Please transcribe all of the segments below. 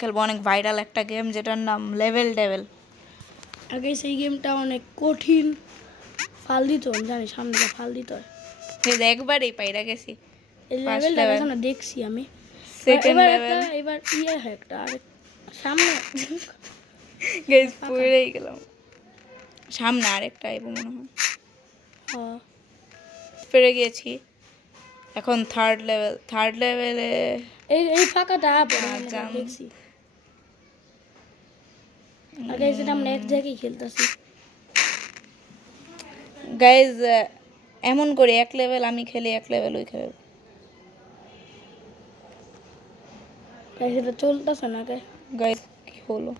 খেলবো অনেক ভাইরাল একটা গেম যেটার নাম লেভেল ডেভেল। আগে সেই গেমটা অনেক কঠিন, ফাল দিত জানি, সামনে যা ফাল দিত একবারই পাইরা গেছি। এই লেভেলটা এখন দেখছি আমি। সেকেন্ড লেভেল এবার ইয়ে হয় একটা আরেক সামনে গাইস পড়েই গেলাম, সামনে আরেকটা আইবো মনে হয়। হ্যাঁ পেরে গিয়েছি, এখন থার্ড লেভেলে এই ফাঁকাটা দেখছি। আগে সেটা আমরা এক জায়গায় খেলতেছি। গাইজ এমন করে এক লেভেল আমি খেলি, এক লেভেল ওই খেলে। সেটা চলতেছে না কে গাইজ কি হলো?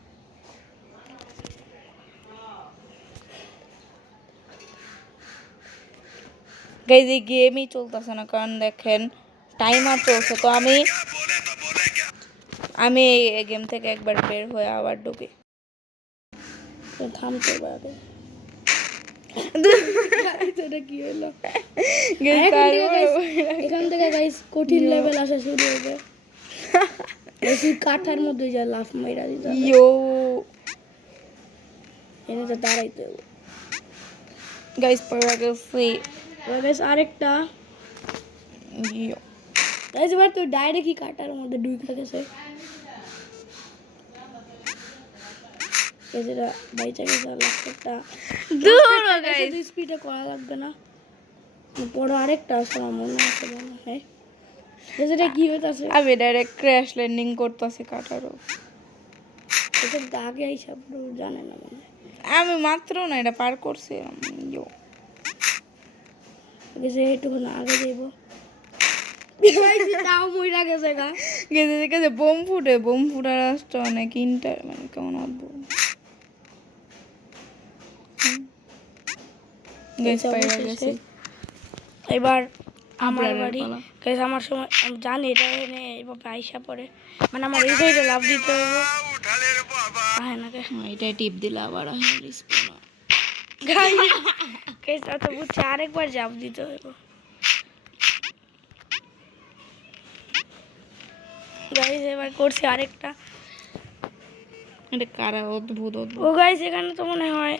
গাইজ এই গেমই চলতেছে না, কারণ দেখেন টাইমার চলছে। তো আমি এই গেম থেকে একবার বের হয়ে আবার ঢুকি। থামতে পারে কি হলো? এখান থেকে গাইস কঠিন লেভেল আসা শুরু হবে। বেশি কাঠার মধ্যে যা লাফ মাইরা দিতে হবে। ইয়ো এনে তো দাঁড়াইতে হবে গাইস। পড়া গেছি গাইস আরেকটা। ইয়ো গাইস এবার তো ডাইরেক্টই কাটার মধ্যে ঢুকে গেছে। এজরা বাইচা গেছে লাস্টটা। দূর গাইস, স্পিডে করা লাগবে না। বড় আরেকটা আছে আমার মনে আছে মনে হয়। এজরা কি হইতাছে? আমি ডাইরেক্ট ক্র্যাশ ল্যান্ডিং করতেছি কাটারও। এটা তো আগে আইসা পুরো জানে না মনে হয়। আমি মাত্র না এটা পার করছি। ইয়ো গেছে একটু না আগে যাইব। তাও মইরা গেছে গা। গেছে বোম ফুটার রাস্তা অনেক মানে কেমন অদ্ভুত। এবার আমার বাড়ি গাইস। আমার সময় আমি জানি এটা এনে এইভাবে আইসা পড়ে, মানে আমার এই সাইডে লাভ দিতে হবে। হ্যাঁ না এটা টিপ দিলে আবার রিস্পন গাইস অত বুঝছে আরেকবার জাপ দিতে হবে। গাইস এবার করছি আরেকটা। এটা কারা অদ্ভুত। ও গাইস এখানে তো মনে হয়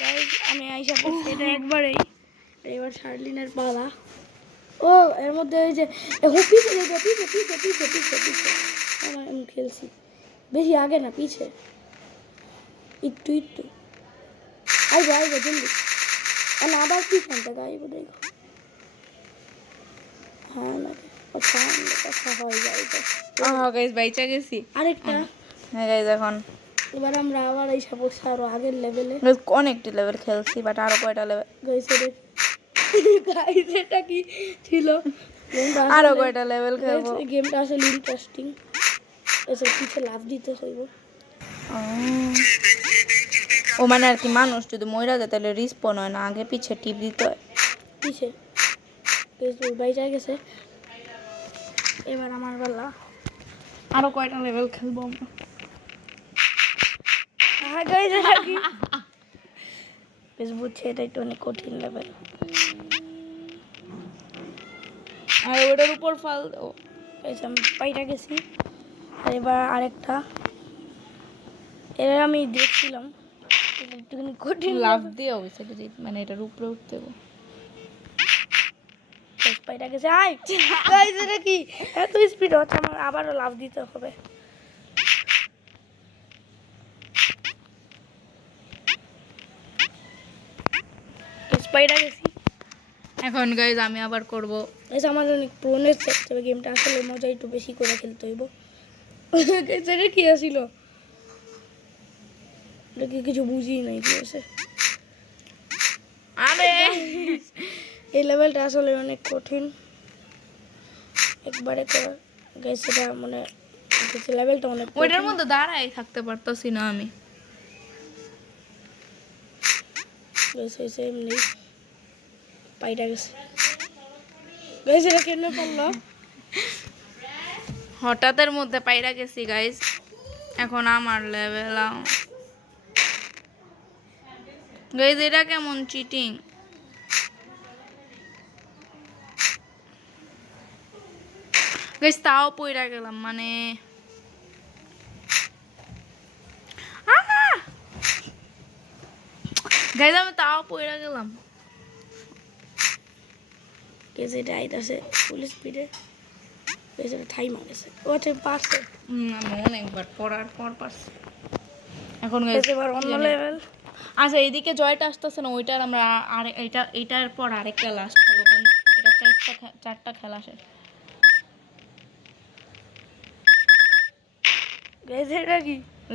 গাইস আমি আইসা পড়ছি এটা একবারেই। এবার শার্লিনের পালা। ও এর মধ্যে ওই যে পিছে আমি খেলছি বেশি আগে না, পিছে একটু আইবো জলদি। আর আবার কি ফোনটা গাইবো দেখো। হ্যাঁ না কথা হয়ে যায় তো। গাইস বাইচা গেছি আরেকটা। হ্যাঁ গাইস এখন এবার আমরা আবার এই সমস্যা আরো আগের লেভেলে অনেকটি লেভেল খেলছি, বাট আরো কয়টা লেভেল গাইস এটা কি ছিল? আরো কয়টা লেভেল খেলবো। গেমটা আসলে ইন্টারেস্টিং। এসব পিছে লাভ দিতে হইব। ও মানে আর কি, মানুষ যদি মইরা যায় তাহলে রিস্পন হয় না, আগে পিছে টিপ দিতে হয়। পিছে বাইচা গেছে। এবার আমার বেলা আরো কয়টা লেভেল খেলবো আমরা। গাইস এটা কি বেশ বুঝছে, এটা একটু অনেক কঠিন লেভেল। আর ওটার উপর ফাল দাও। আমি পাইটা গেছি। আর এবার আরেকটা। এবার আমি দেখছিলাম একটুখানি কঠিন লাভ দিয়ে হবে সেটা, মানে এটার উপরে উঠতে হবে। পাইটা গেছে। আই গাইস এটা কি এত স্পিড হচ্ছে? আমার আবারও লাভ দিতে হবে। পাইটা গেছি। এখন গাইস আমি আবার করব। গাইস আমার অনেক প্রোনেস দেখতে হবে গেমটা, আসলে মজা একটু বেশি করে খেলতে হইব। গাইস এটা কি আছিল? এটা কি কিছু বুঝি নাই কি আছে। আরে এই লেভেলটা আসলে অনেক কঠিন একবারে করা। গাইস এটা মানে লেভেলটা অনেক ওইটার মধ্যে দাঁড়াই থাকতে পারতাছি না আমি। গাইস এমনি পাইটা গেছে। গাইস এটা কেমনে পারলো? হঠাৎের মধ্যে পাইরা গেছি গাইস। এখন আমার লেভেল গাইস, এটা কেমন চিটিং? গাইস গাইস তাও পইরা গেলাম মানে গাইস আমি তাও পইরা গেলাম। কেসেটা আইতাছে ফুল স্পিডে, কেসেটা থাইমা গেছে। ওটা পারছে আমি অনেকবার পড়ার পর পারছি। এখন গাইস কেসে এবার অন্য লেভেল। আচ্ছা এইদিকে জয়টা আসতেছে না, ওইটার আমরা আর এটার পর আরেকটা লাস্ট খেলবো, কারণ এটা চারটা খেলা শেষ। কেসে এটা কি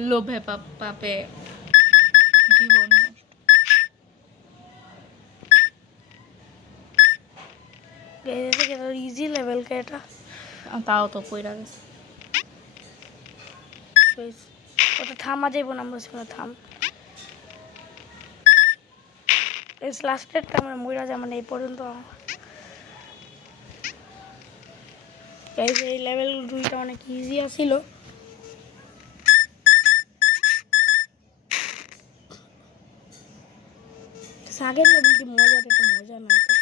লোভে পাপে জীবন নষ্ট। কেসে কি ইজি লেভেল কে এটা? তাও তো পইরা গেছে। গাইস ওটা থামা যাইব না, আমরা শুনে থাম। এই লাস্টেরটা আমরা মইরা যা মানে এই পর্যন্ত। গাইস এই লেভেল দুইটা অনেক ইজি ছিল। আগের লেভেলটি মজা, এটা মজা না তো।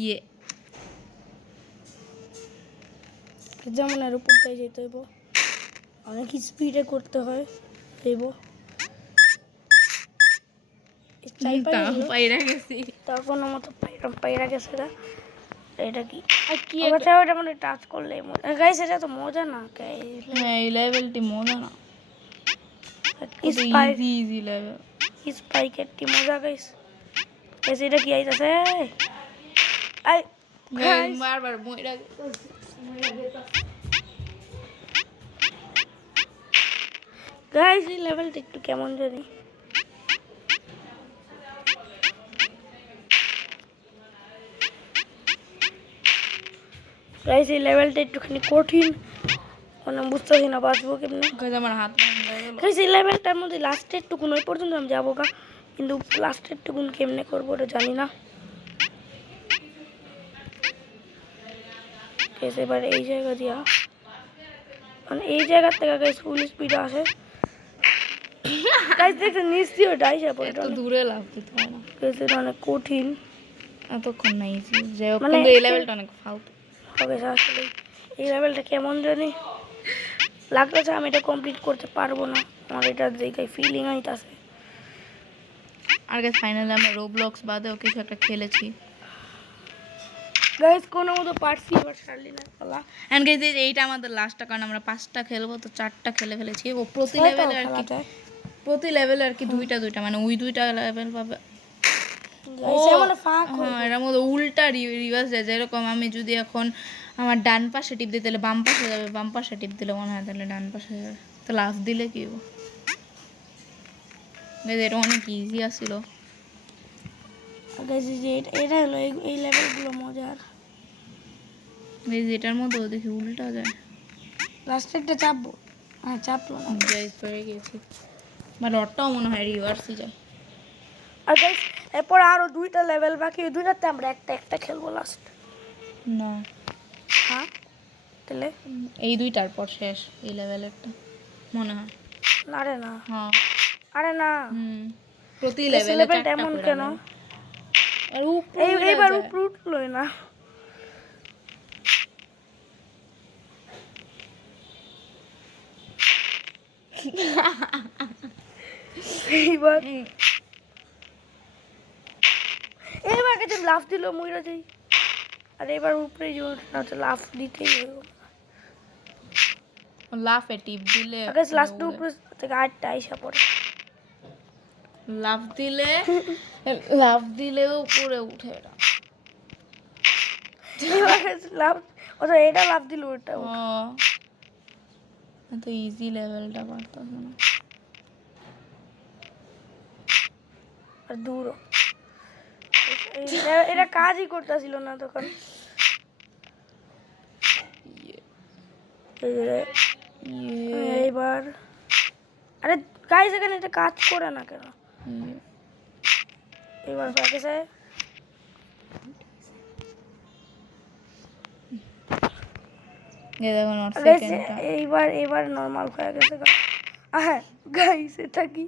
ইয়ে যেমন এর উপর দিয়ে যেতে হইব, অনেক স্পিডে করতে হয় হইব। পাইরা গেছি। তখন মতো পাইরা গেছে না। এটা কি আর কি ওটা ওটা মানে টাচ করলে গাইস এটা তো মজা না গাইস। হ্যাঁ এই লেভেলটি মজা না, স্পাইক ইজি লেভেল। স্পাইকের টি মজা গাইস। গাইস এটা কি আইতাছে? আই গাইস বারবার মইরা গাইস এই লেভেলটা একটু কেমন জানি। গাইস এই লেভেলটা একটুখানি কঠিন, মানে বুঝতেছি না বাঁচবো কেমনে। গাইস আমার হাত ভাঙা গেল। গাইস এই লেভেলটার মধ্যে লাস্টের টুকুন ওই পর্যন্ত আমি যাবো গা, কিন্তু লাস্টের টুকুন কেমনে করবো ওটা জানি না। গাইস এবার এই জায়গা দিয়া, মানে এই জায়গা থেকে গাইস ফুল স্পিড আসে। গাইস দেখতে নিশ্চয়ই ওটা আইসা পড়ে। এত দূরে লাভ দিতে হয় না, গাইস এটা অনেক কঠিন এতক্ষণ না ইজি। যাই হোক মানে কিন্তু এই লেভেলটা অনেক ফালতু। গাইস আসলে এই লেভেলটা কেমন জানি লাগতেছে, আমি এটা কমপ্লিট করতে পারবো না। আমার এটা দেখে ফিলিং আইতাছে। আর গাইস ফাইনালি আমরা রোবলক্স বাদেও কিছু একটা খেলেছি। গাইস কোনো মতো পারছি, এবার ছাড়লি না পালা। এন্ড গাইস এইটা আমাদের লাস্টটা, কারণ আমরা 5টা খেলবো তো 4টা খেলে ফেলেছি। ও প্রতি লেভেলে আর কি দুইটা মানে ওই দুইটা লেভেল পাবে। গাইস এমন ফাঁক হ্যাঁ এর মধ্যে উল্টা রিভার্স যায়, যেরকম আমি যদি এখন আমার ডান পাশে টিপ দিই তাহলে বাম পাশে যাবে, বাম পাশে টিপ দিলে মনে হয় তাহলে ডান পাশে যাবে। তো লাফ দিলে কি হবে? গাইস এটা অনেক ইজি আছিল। গাইস এটা হলো এই লেভেলগুলো মজার। গাইস এটার মধ্যে দেখি উল্টা যায়। লাস্টেরটা চাপবো, হ্যাঁ চাপলো না। গাইস পড়ে গেছি, মানে রডটাও মনে হয় রিভার্সই যায়। আর গাইস এরপর আরো দুইটা লেভেল বাকি, ওই দুইটাতে আমরা একটা খেলবো লাস্ট। না হ্যাঁ তাহলে এই দুইটার পর শেষ এই লেভেলেরটা মনে হয়। না রে না, হ্যাঁ আরে না প্রতি লেভেলটা লেভেলে এমন কেন? আর এইবার উপরে উঠলোই না। এইবার কিছু লাফ দিল মইরা যাই। আর এবার উপরে লাফ দিতেই হইব। লাফে টিপ দিলে লাস্ট উপরে থেকে আটটা আইসা পড়ে। লাফ দিলে উপরে উঠে এটা। লাফ ওটা এটা লাফ দিল ওটা। এত ইজি লেভেলটা পারতাছে না। আর দূর এটা কাজই করতেছিল না তখন। এইবার আরে গাইস এখানে এটা কাজ করে না কেন? এবার বাকি যায়। এইবার নরমাল হয়ে গেছে। হ্যাঁ গাইস এটা কি?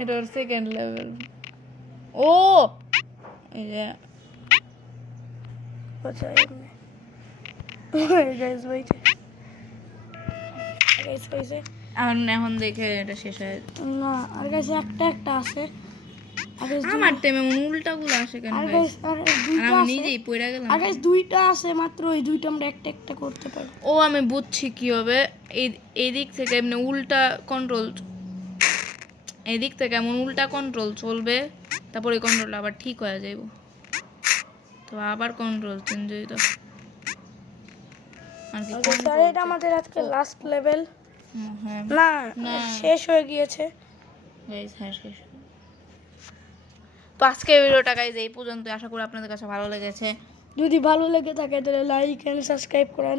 এটা ওর সেকেন্ড লেভেল। ও এই যে আচ্ছা গাইস হয়েছে গাইস হয়েছে এখন দেখে এটা শেষ হয়ে না আর গাইস একটা আছে আর guys আমার টাইমে উল্টাগুলো আসে কেন আর গাইস গাইস আর দুইটা আমি আছে নিজেই পড়ে গেলাম আর গাইস দুইটা আছে মাত্র ওই দুইটা আমরা একটা করতে পারি ও আমি বুঝছি কি হবে এই দিক থেকে এমনি উল্টা কন্ট্রোল এদিক থেকে এমন উল্টা কন্ট্রোল চলবে তারপর এই কন্ট্রোল আবার ঠিক হয়ে যাইব তো আবার কন্ট্রোল চেঞ্জ হইতো আর কি স্যার এটা আমাদের আজকে লাস্ট লেভেল হ্যাঁ না না। শেষ হয়ে গিয়েছে গাইস হ্যাঁ শেষ তো আজকে ভিডিওটা গাইস এই পর্যন্ত আশা করি আপনাদের কাছে ভালো লেগেছে যদি ভালো লেগে থাকে তাহলে লাইক এন্ড সাবস্ক্রাইব করেন